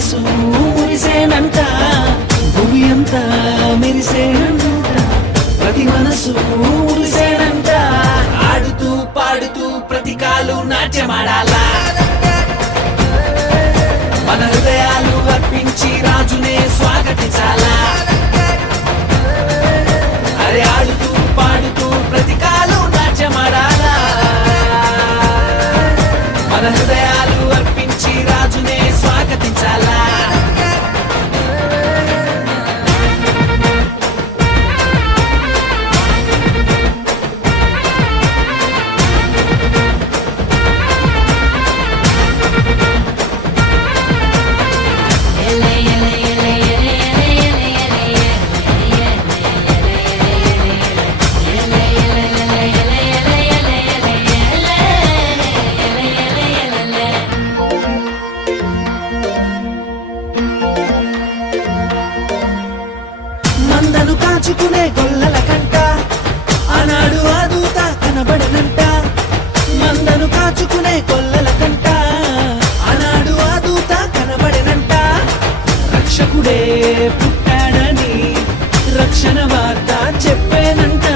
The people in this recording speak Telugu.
మనసు మురిసేనంట, భూమి అంతా మెరిసేనంట, ప్రతి మనసు మురిసేనంట. ఆడుతూ పాడుతూ ప్రతి కాలు నాట్యమాడాలా, మన హృదయాలు అర్పించి రాజునే స్వాగతించాలా. అరే ఆడుతూ పాడుతూ ప్రతి కాలు నాట్యమాడాలా, మన హృదయాలు అర్పించి రాజునే స్వాగతించాలా. మందను కాచుకునే గొల్లల కంట ఆనాడు ఆ దూత కనబడనంట, మందను కాచుకునే గొల్లల కంట ఆనాడు ఆ దూత కనబడనంట. రక్షకుడే పుట్టాడని రక్షణ వార్త చెప్పేనంట.